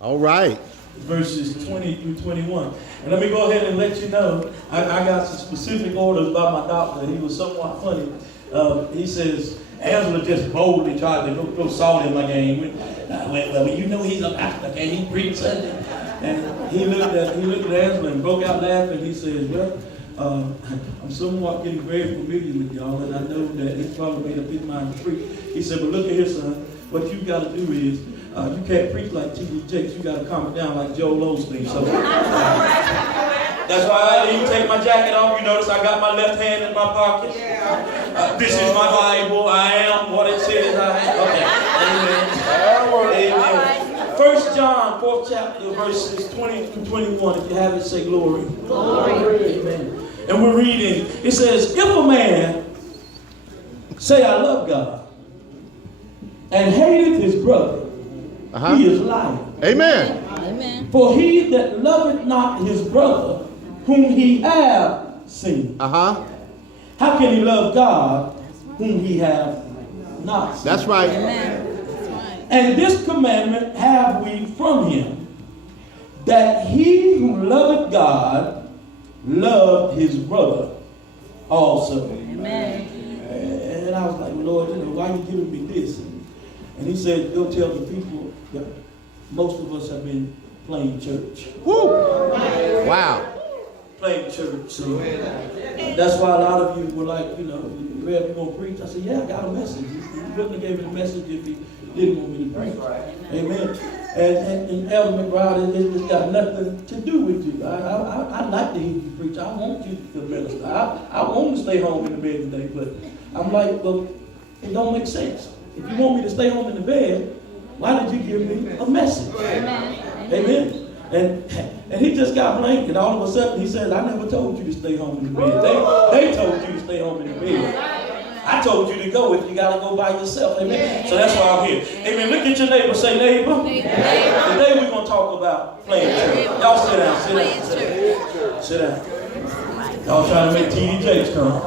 All right. Verses 20 through 21. And let me go ahead and let you know, I got some specific orders by my doctor. He was somewhat funny. He says, Angela just boldly tried to throw salt in my game. Well, you know he's a pastor, and he preached Sunday. And he looked at Angela and broke out laughing. He says, well, I'm somewhat getting very familiar with y'all, and I know that he's probably made up his mind to preach. He said, but look at here, son. What you got to do is, you can't preach like T.D. Jakes. You got to calm it down like Joel Osteen. So that's why I didn't take my jacket off. You notice I got my left hand in my pocket. This is my Bible. I am what it says I am. Okay. Amen. Amen. 1 John, 4th chapter, verses 20 through 21. If you have it, say glory. Glory. Amen. And we're reading. It says, if a man say I love God and hateth his brother, he is lying. Amen. Amen. For he that loveth not his brother, whom he hath seen, how can he love God, whom he hath not seen? That's right. Amen. That's right. And this commandment have we from him, that he who loveth God loved his brother also. Amen. And I was like, Lord, why are you giving me this? And he said, go tell the people that most of us have been playing church. Woo! Wow. Playing church. So that's why a lot of you were like, Rev, you going to preach? I said, yeah, I got a message. He wouldn't have gave me the message if he didn't want me to preach. Amen. And Elder McBride, it's got nothing to do with you. I like to hear you preach. I want you to minister. I want to stay home in the bed today, but I'm like, well, it don't make sense. If you want me to stay home in the bed, why did you give me a message? Amen. Amen. And he just got blank, and all of a sudden he said, I never told you to stay home in the bed. They told you to stay home in the bed. I told you to go if you got to go by yourself. Amen. So that's why I'm here. Amen. Look at your neighbor. Say, neighbor. Today we're going to talk about playing church. Y'all sit down. Sit down. Sit down. Y'all trying to make T.D. Jakes come.